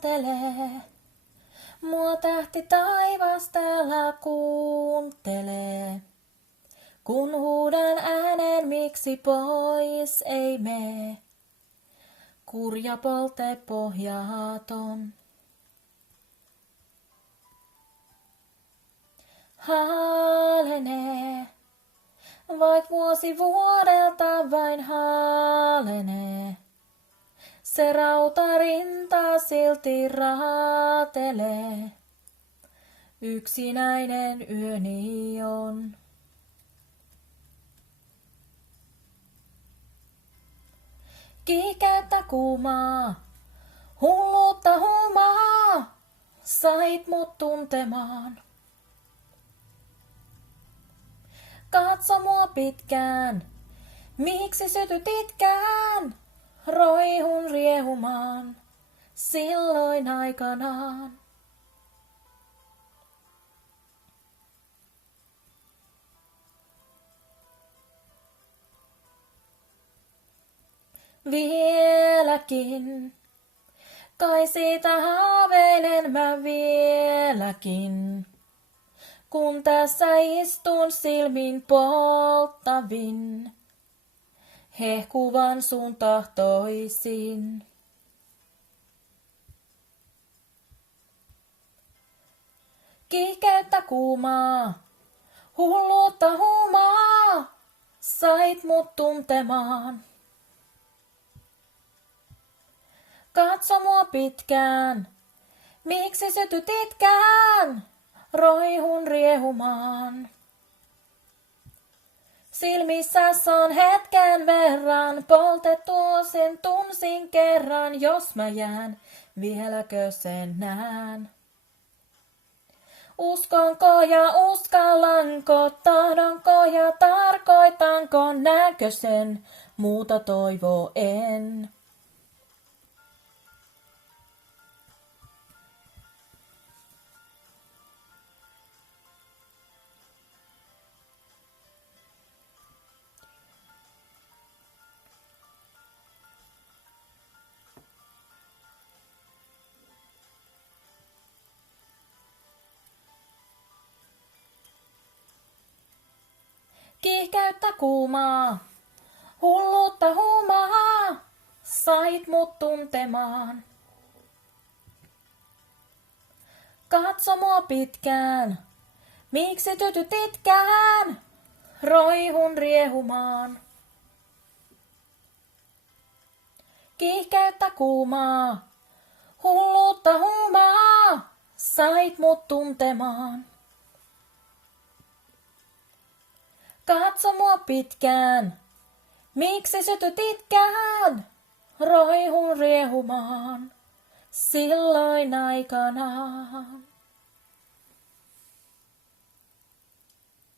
kuuntelee. Mua tähti taivas täällä kuuntelee. Kun huudan äänen, miksi pois ei mee. Kurja polte pohjaaton. Haalenee, vaik vuosi vuodelta vain haalenee. Se rautarinta silti raatelee. Yksinäinen yöni on. Kiikettä kuumaa, hulluutta huumaa, sait mut tuntemaan. Katso mua pitkään, miksi sytytitkään, roihun riehumaan, silloin aikanaan. Vieläkin, kai siitä haaveilen mä vieläkin. Kun tässä istun silmin polttavin, hehkuvan sun tahtoisin. Kiihkeyttä kuumaa, hulluutta huumaa, sait mut tuntemaan. Katso mua pitkään, miksi sytytitkään, roihun riehumaan. Silmissäs on hetken verran, poltettua sen tunsin kerran, jos mä jään, vieläkö sen näen? Uskonko ja uskallanko, tahdonko ja tarkoitanko, näkö sen, muuta toivoo en. Kiihkeyttä kuumaa, hulluutta huumaa, sait mut tuntemaan. Katso mua pitkään, miksi tytytitkään, roihun riehumaan. Kiihkeyttä kuumaa, hulluutta huumaa, sait mut tuntemaan. Katso mua pitkään, miksi sytytitkään, roihun riehumaan, silloin aikanaan.